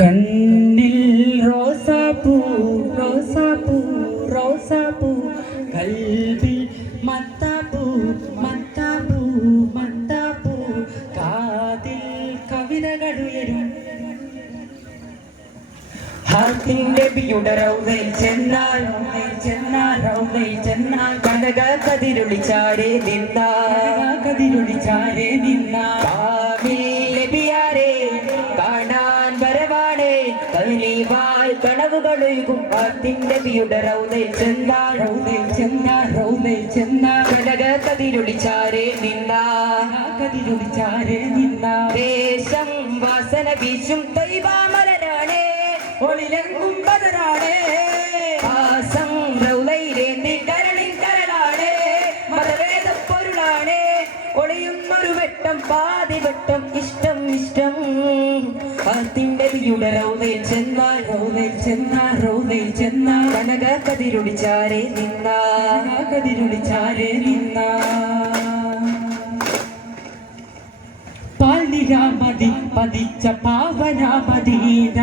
കണ്ണിൽ റോസാപ്പൂ റോസാപ്പൂ റോസാപ്പൂ. കൽവിൽ മത്താപ്പൂ മത്താപ്പൂ മത്താപ്പൂ. കാതിൽ കവിതകളുയരും. ഹാർട്ടിന്റെ ബിയുടെ റൗദയിൽ ചെന്നാൽ ചെന്നാൽ റൗദയിൽ ചെന്നാൽ കനക കതിരുളി ചാരേ നിന്നാ കതിരുളി ചാരേ നിന്നാ കനവുകളൊഴുകും ഹാർട്ടിന്റെ ബിയുടെ റൗദയിൽ ചെന്നാ റൗദയിൽ ചെന്നാ റൗദയിൽ ചെന്നാ കനക കതിരുളി ചാരേ നിന്നാ. കതിരുളി ചാരേ നിന്നാ ദേശം വാസന വീശും തൈവാമലരാണേ ഒളിലെങ്കും ബദരാണേ ആസം റൗലയിലേന്തി കരളിൻ കരളാണേ. മതവേദ പൊരുളാണേ. ഒളിയുന്നൊരു വെട്ടം പാതി വെട്ടം ഇഷ്ടം ഇഷ്ടം പാത്തിന്റെ വിയുടെ റൗലയിൽ ചെന്നാൽ റൗതയിൽ ചെന്നാൽ റൗതയിൽ ചെന്നാൽ കനക കതിരുളിച്ചാരേ നിന്ന കതിരുളിച്ചാരേ നിന്ന പാതിരാമതി പതിച്ച പാവനാമദീന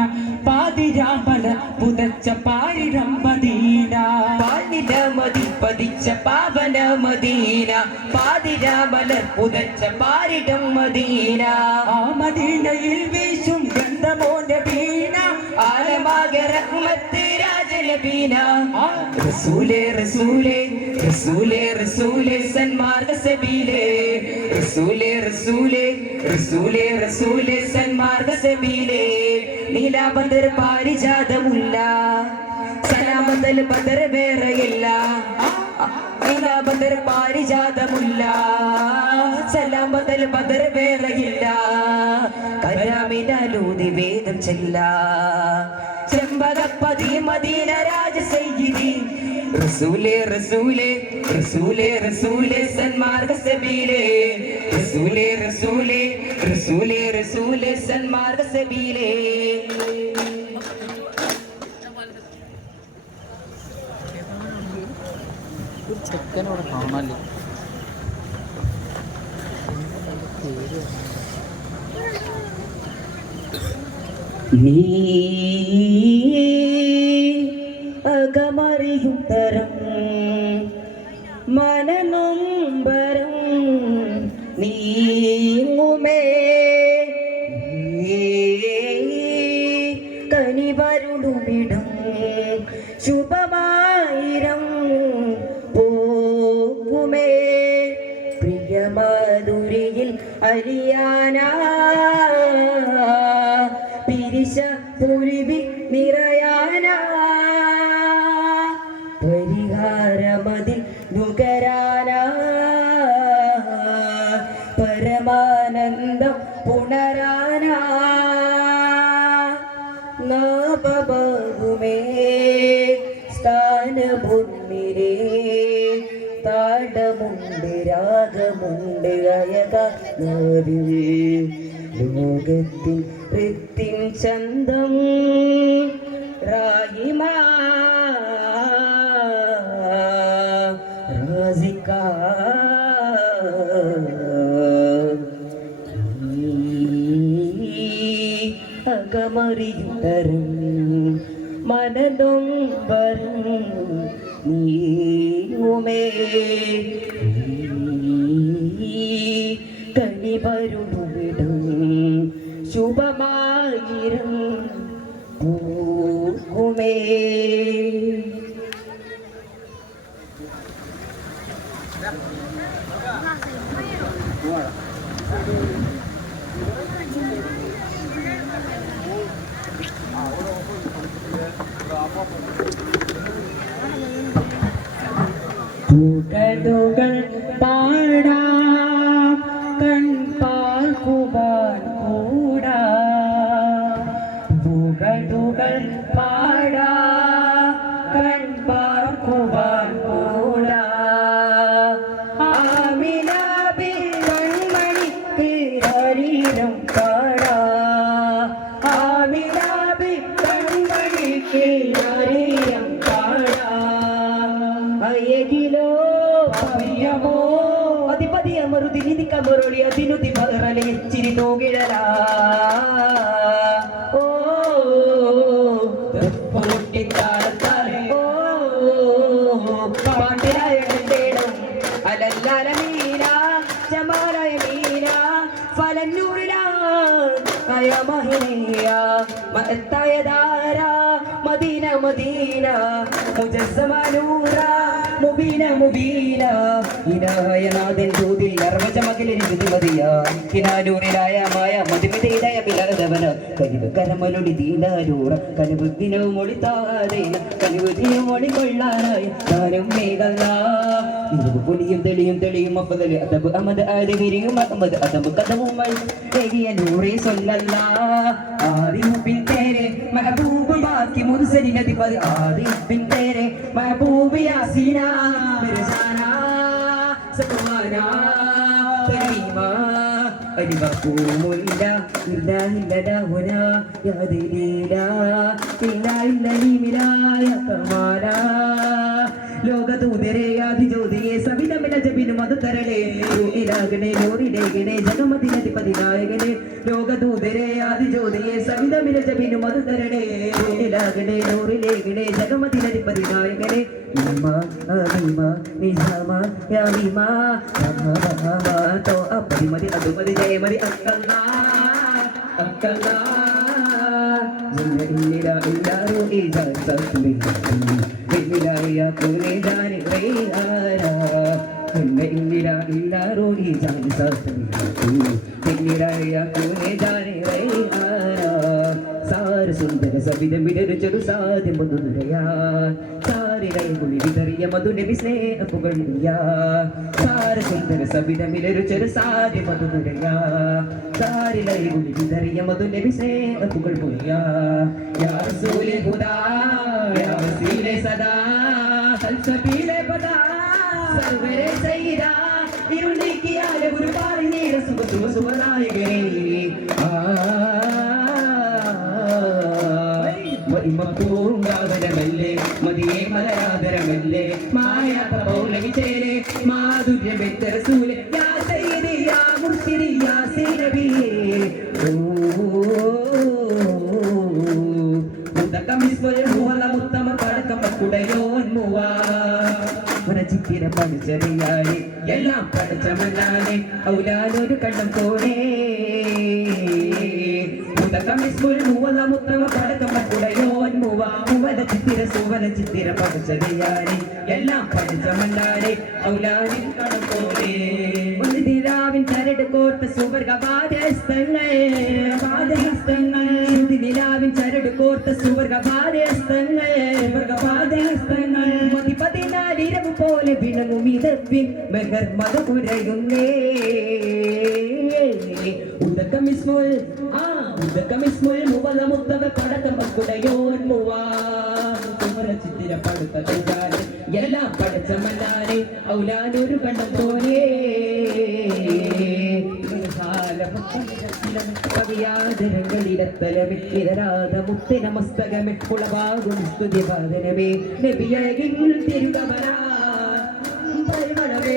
പാതിരാമല പുതച്ച പാരിരം മദീന പാലിരാമതി പതിച്ച പാവന മദീന പാതിരാമല പുതച്ച പാരിടം മദീന ആ മദീനയിൽ വീശും ഗന്ധമോന്റെ വീണ ആലമാകെ റഹ്മത്ത് രാജനബീന. റസൂലേ റസൂലേ റസൂലേ റസൂലേ സന്മാർഗ സബീലേ റസൂലേ റസൂലേ റസൂലേ റസൂലേ സന്മാർഗ സബീലേ നീലാബദർ പാരിജാതമുല്ല സലാമതൽ ബദർ വേറെയില്ല. നീലാബദർ പാരിജാതമുല്ല. ബദൽ ബദർ വേറെയില്ല. കരാമിനലൂതി വേദം ചെല്ല. ചെമ്പകപ്പതി മദീന രാജ സയ്യിദി. റസൂലേ റസൂലേ റസൂലേ റസൂലേ സന്മാർഗ സബീലേ റസൂലേ റസൂലേ റസൂലേ റസൂലേ സന്മാർഗ സബീലേ കാണാല്ലേ നീ അകമറിയും തരം മനനൊമ്പരം നീങ്ങുമേ. കനിവരുടുമിടും ശുഭമായിരം അരിയാന പിരിശ പുരുവി നിറയാന. പരിഹാരമതിൽ നുകരാന താടമുണ്ട് രാഗമുണ്ട് അയക ലോകത്തിൻ വൃത്തിൻ ചന്തം റാഹിമ റാസിക്ക അകമറിയുതരും മനനൊമ്പരും നീയുമേ കണിവരുടുവിടും ശുഭമായിരം കൂട്ടതുകൾ പാടാം കൺപാർക്കുവാൻ കൂടാ. പുകടുകൾ പാടാ കൺപാൽ കൂടാ അധിപതി അമരുതി നിധി കമറൊളി അതിനുതി പകറലെ എച്ചിരി തൂകിടല ഓ. പാട്ടിലായ കണ്ടേടും അലല്ലാല മീന ജമാലായ മീന ഫലന്നൂരിലാ ആയ മഹിനിയ മഹത്തായ ധാര മദീന മദീന മുജസ്സമാനൂറ. മുബീന മുബീന. ഇനായ നാഥൻ ജ്യോതിൽ അർവജ മകിലിരിക്കുന്നത് മതിയ കിനാനൂരിലായ മായ മതിമിതയിലായ പിലർദവന കരിവ് കരമലൊടി ദീനാരൂറ. കനിവ് ദിനവും ഒളിത്താതേന കനിവ് ദിനവും ഒളിക്കൊള്ളാനായി താനും മേഘല്ല ഇരുവ് പുലിയും തെളിയും തെളിയും അപ്പതൽ അതബ് അമത് ആര് വിരിയും അഹമ്മദ് അതബ് കഥവുമായി. എരിയ നൂറേ സൊല്ലല്ല ആദ്യം തേരെ മെഹബൂബ് ബാക്കി മുർസലിൻ അധിപതി ആദിമു പിൻ बिन तेरे महबूब यासीना സത്വാന തരീമാ അരിവക്കൂമുല്ല ഇല്ല ഇല്ലട ഹുന യാതിലീല ഇല്ല ഇല്ല നീമിലായ കമാല ലോകദൂതരെ ആദിജ്യോതിയെ സവിതമില ജപിനും അത് തരളേ ഇലാകണേ നൂറിലേകണേ ജഗമതിനധിപതി നായകനെ ലോകദൂതരെ ആദിജ്യോതിയെ സവിതമില ജപിനും അത് തരളേ. ഇലാകണേ നൂറിലേകണേ ജഗമതിനധിപതി നായകനെ. ഇമ്മ അമീമ നിസാമ യാമീമ അമ്മ തോ അപ്പതി മതി അതുമതി ജയമതി അക്കല്ല അക്കല്ല ഇല്ല ഇല്ലാരോ ഇജാ സസ്മി ഇല്ലായ കുനെ ജാനി റൈഹാര ഇല്ല ഇല്ല ഇല്ലാരോ ഇജാ സസ്മി ഇല്ലായ കുനെ ജാനി റൈഹാര സാര സുന്ദര സവിധം വിടരു ചെറു സാധ്യം മുതുരയാ സാരികൾ കുളി വിതറിയ മധുര സുഖനായകരേ മഹിമപൂർണാവരമല്ലേ മതിയെ മലയാദരമല്ലേ മായാത്ത പൗർണമി ചേരെ മാധുര്യമെത്തരസൂലെ എല്ലാം പഠിച്ചമല്ലാതെ ഔലാലൊരു കണ്ണം പോണേ ഒരു ദിരാവിൻ ചരട് കോർത്ത സുവർഗ ബാധ്യസ്ഥങ്ങൾ ബാധ്യസ്ഥങ്ങൾ നിലാവിൻ ചരട് കോർത്ത സുവർഗ വിണങ്ങും ഇതപ്പിൻ മെഹർ മത കുറയുന്നേ ഉദക്കം ആ ഉദക്കം ഇസ്മുൽ മുവല മുത്തവ പടക്കം കുടയോൻ മുവാ. കുമര ചിത്തിര പടുത്ത തൈകാരെ എല്ലാം സ്തുതി പാദനമേ നബിയകിൽ തിരുകമരാ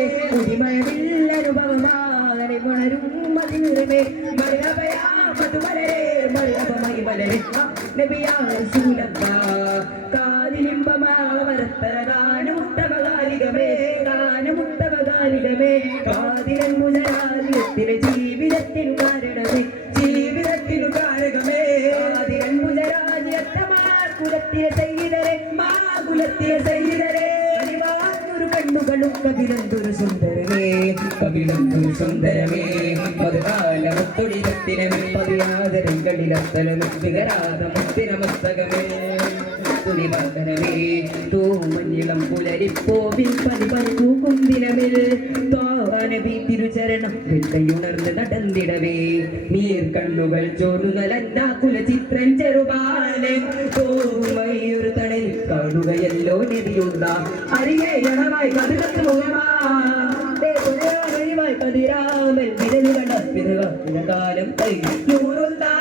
പരിമളമേ പുതിമഴവില്ലനുഭവമാനെ ഉണരും മതിനിറമേ മഴയഭയാ മധുമലരെ മഴയഭമൈ മലരെ നബിയാ സൂലപ്പ കാതിലിമ്പമാവരത്തര ഗാനമുത്തമകാലികമേ ഗാനമുത്തമകാലികമേ കാതിരൻ ജീവിതത്തിൻ കാരണമേ കവിളന്തൊരു സുന്ദരമേ. കവിളന്തൊരു സുന്ദരമേ. മധുകാലമത്തൊടിരത്തിനമേ പതിനാദരങ്ങളിലത്തലമേ വികരാത മുത്തിനമസ്തകമേ തുണിവാകനമേ തൂമഞ്ഞിളം പുലരിപ്പോവിൽ പതി പതി തൂക്കും ദിനമിൽ താനബി തിരുചരണം വെട്ടയുണർന്ന് നടന്നിടവേ നീർ കണ്ണുകൾ ചോർന്നു നലന്നാ കുലചിത്രൻ ചെറുപാലൻ തോമയൊരു തണൽ കാണുകയല്ലോ നദിയുള്ള അരിയണമായി കതിരത്ത് മുഖമാ കതിരാമൽ വിരലുകണ്ട കാലം കൈ നൂറുണ്ടാ